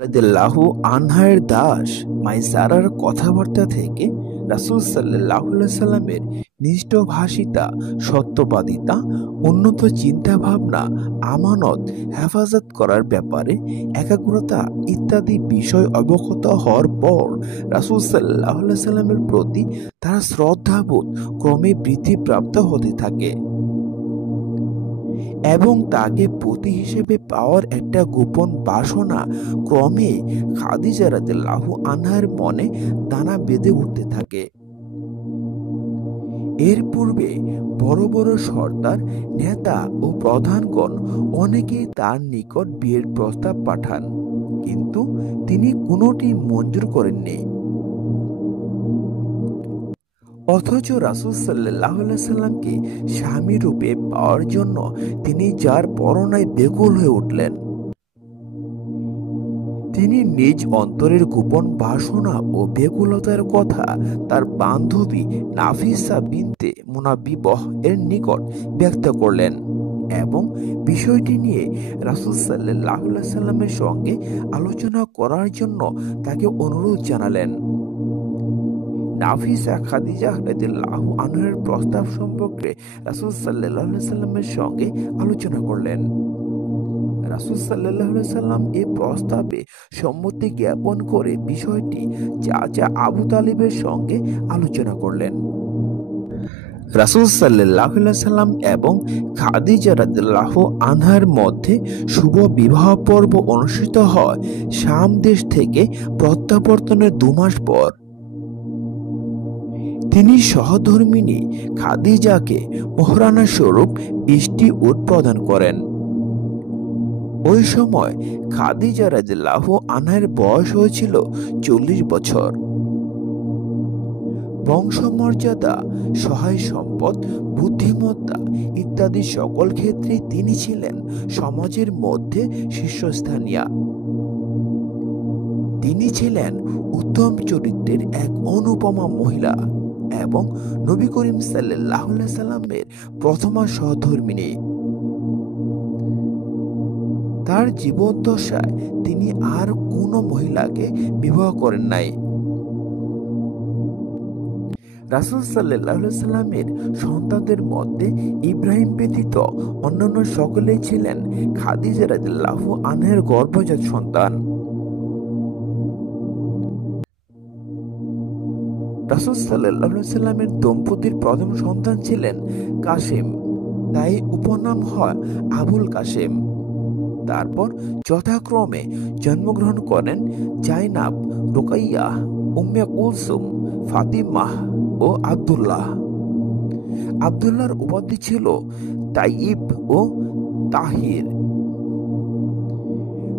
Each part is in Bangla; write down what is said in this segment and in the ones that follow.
রাদিয়াল্লাহু আনহার দাস মাইসারার কথাবার্তা থেকে রাসূল সাল্লাল্লাহু আলাইহি সাল্লামের নিষ্ঠভাষিতা, সত্যবাদিতা, উন্নত চিন্তাভাবনা, আমানত হেফাজত করার ব্যাপারে একাগ্রতা ইত্যাদি বিষয় অবগত হওয়ার পর রাসূল সাল্লাল্লাহু আলাইহি সাল্লামের প্রতি তার শ্রদ্ধাবোধ ক্রমে বৃদ্ধিপ্রাপ্ত হতে থাকে এবং তাকে পতি হিসেবে পাওয়ার একটা গোপন বাসনা ক্রমে খাদিজা রাদিয়াল্লাহু আনহার মনে দানা বেঁধে উঠতে থাকে। এর পূর্বে বড় বড় সর্দার, নেতা ও প্রধানগণ অনেকেই তার নিকট বিয়ের প্রস্তাব পাঠান, কিন্তু তিনি কোনোটি মঞ্জুর করেননি। অথচ রাসূল সাল্লাল্লাহু আলাইহি সাল্লামকে স্বামী রূপে পাওয়ার জন্য তিনি যার পরনায় ব্যাকুল হয়ে উঠলেন। তিনি নিজ অন্তরের গোপন বাসনা ও ব্যাকুলতার কথা তার বান্ধবী নাফিসা বিনতে মুনাব্বিহ এর নিকট ব্যক্ত করলেন এবং বিষয়টি নিয়ে রাসূল সাল্লাল্লাহু আলাইহি সাল্লামের সঙ্গে আলোচনা করার জন্য তাকে অনুরোধ জানালেন। নাফিসা খাদিজা রাদিয়াল্লাহু আনহার প্রস্তাব সম্পর্কে রাসূল সাল্লাল্লাহু আলাইহি সাল্লামের সঙ্গে আলোচনা করলেন। রাসূল সাল্লাল্লাহু আলাইহি সাল্লাম এই প্রস্তাবে সম্মতি জ্ঞাপন করে বিষয়টি চাচা আবু তালিবের সঙ্গে আলোচনা করলেন। রাসূল সাল্লাল্লাহু আলাইহি সাল্লাম এবং খাদিজা রাদিয়াল্লাহু আনহার মধ্যে শুভ বিবাহ পর্ব অনুষ্ঠিত হয় শাম দেশ থেকে প্রত্যাবর্তনের 2 মাস পর। তিনি সহধর্মিণী খাদিজাকে মোহরানা স্বরূপ 20টি উট প্রদান করেন। ওই সময় খাদিজা রাদিয়াল্লাহু আনহার বয়স হয়েছিল 40 বছর। বংশমর্যাদা, সহায় সম্পদ, বুদ্ধিমত্তা ইত্যাদি সকল ক্ষেত্রে তিনি ছিলেন সমাজের মধ্যে শীর্ষস্থানীয়া। তিনি ছিলেন উত্তম চরিত্রের এক অনুপমা মহিলা এবং নবী করিম সাল্লাল্লাহু আলাইহি সাল্লামের প্রথমা সহধর্মিণী। তার জীবদ্দশায় তিনি আর কোনো মহিলাকে বিবাহ করেন নাই। রাসূল সাল্লাল্লাহু আলাইহি সাল্লামের সন্তানদের মধ্যে ইব্রাহিম ব্যতীত অন্যান্য সকলেই ছিলেন খাদিজা রাদিয়াল্লাহু আনহার গর্ভজাত সন্তান। রাসূল সাল্লাল্লাহু আলাইহি সাল্লামের দম্পতির প্রথম সন্তান ছিলেন কাসেম, তাই উপনাম হয় আবুল কাসেম। তারপর যথাক্রমে জন্মগ্রহণ করেন জাইনাব, রুকাইয়া, উম্মে কুলসুম, ফাতিমাহ ও আব্দুল্লাহ। আব্দুল্লাহর উপাধি ছিল তাইয়িব ও তাহির।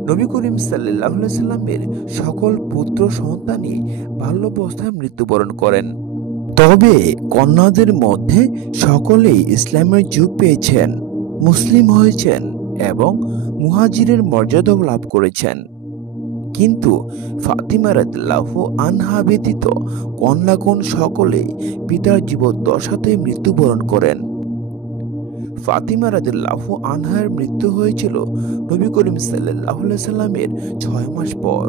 নবী করিম সাল্লাল্লাহু আলাইহি সাল্লামের সকল পুত্র সন্তানই বাল্যাবস্থায় মৃত্যুবরণ করেন। তবে কন্যাদের মধ্যে সকলেই ইসলামের যুগ পেয়েছেন, মুসলিম হয়েছেন এবং মুহাজিরের মর্যাদা লাভ করেছেন। কিন্তু ফাতিমা রাদিয়াল্লাহু আনহা ব্যতীত কন্যাগণ সকলেই পিতার জীবদ্দশাতে মৃত্যুবরণ করেন। ফাতিমা রাদিয়াল্লাহু আনহার মৃত্যু হয়েছিল নবী করিম সাল্লাল্লাহু আলাইহি সাল্লামের 6 মাস পর।